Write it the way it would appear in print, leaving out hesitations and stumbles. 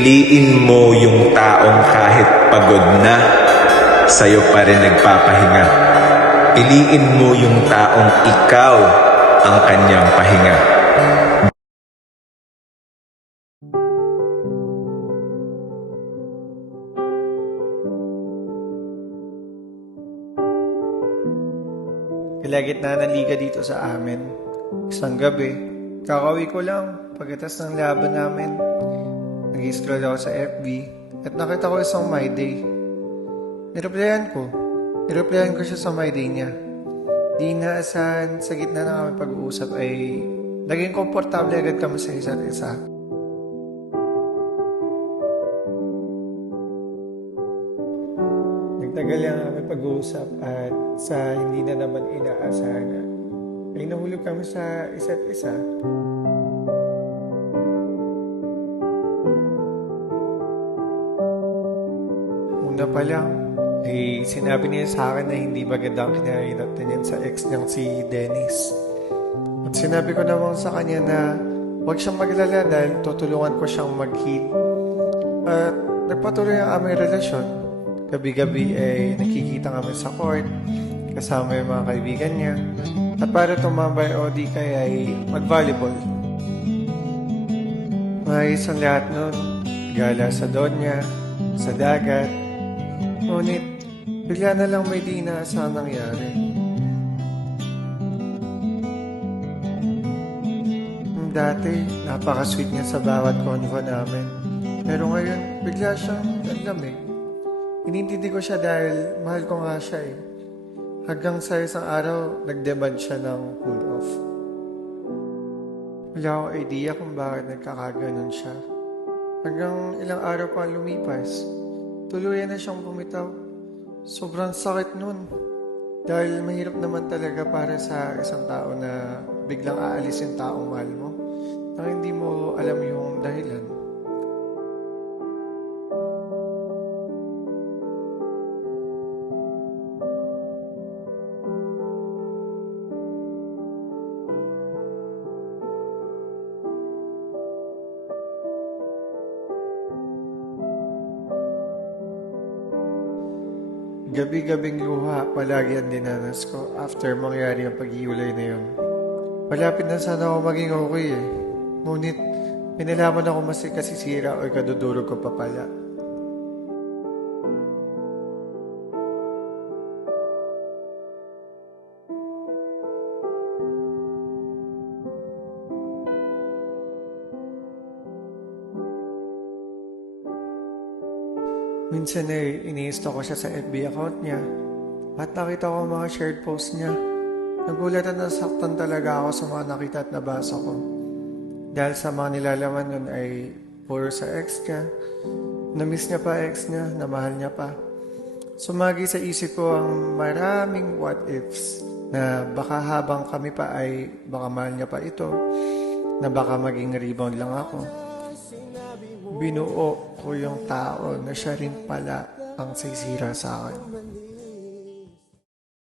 Piliin mo yung taong kahit pagod na, sa'yo pa rin nagpapahinga. Piliin mo yung taong ikaw ang kanyang pahinga. Kalagitnaan ng liga dito sa amin. Isang gabi, kakauwi ko lang pagkatapos ng laban namin. Nag-scroll ako sa FB at nakita ko isang My Day. Nireplyan ko siya sa My Day niya. Di inaasahan sa gitna ng aming pag-uusap ay naging komportable agad kami sa isa't isa. Nagtagal ang aming pag-uusap at sa hindi na naman inaasahan ay nahulog kami sa isa't isa. Una pa lang, ay sinabi niya sa akin na hindi magandang kinahinat niya sa ex niyang si Dennis. At sinabi ko naman sa kanya na huwag siyang maglala dahil tutulungan ko siyang mag-heal. At nagpatuloy ang aming relasyon. Gabi-gabi ay nakikita kami sa court kasama yung mga kaibigan niya. At para tumambay o di kaya ay mag-volleyball. Maayos ang lahat nun. Gala sa donya, sa dagat. Ngunit, bigla na lang may di inaasahang nangyari. Dati, napaka-sweet niya sa bawat convo namin. Pero ngayon, bigla siyang naglamig. Inintindi ko siya dahil mahal ko nga siya eh. Hanggang sa isang araw, nag-demand siya ng cool off. Wala akong idea kung bakit nagkakaganon siya. Hanggang ilang araw pa lumipas, tuluyan na siyang bumitaw. Sobrang sakit nun. Dahil mahirap naman talaga para sa isang tao na biglang aalis yung taong mahal mo na hindi mo alam yung dahilan. Gabi-gabing luha palagi ang dinanas ko after mangyari ang paghiwalay na yun. Malapit na sana ako maging okay eh. Ngunit, pinalaman ako mas kasisira o kadudurog ko pa pala. Minsan ay ini-stalk ko siya sa FB account niya at nakita ko ang mga shared posts niya. Nagulat at nasaktan talaga ako sa mga nakita at nabasa ko. Dahil sa mga nilalaman nun ay puro sa ex niya. Na-miss niya pa ex niya, na mahal niya pa. Sumagi sa isip ko ang maraming what ifs na baka habang kami pa ay baka mahal niya pa ito, na baka maging rebound lang ako. Binuo ko yung tao na siya rin pala ang sisira sa akin.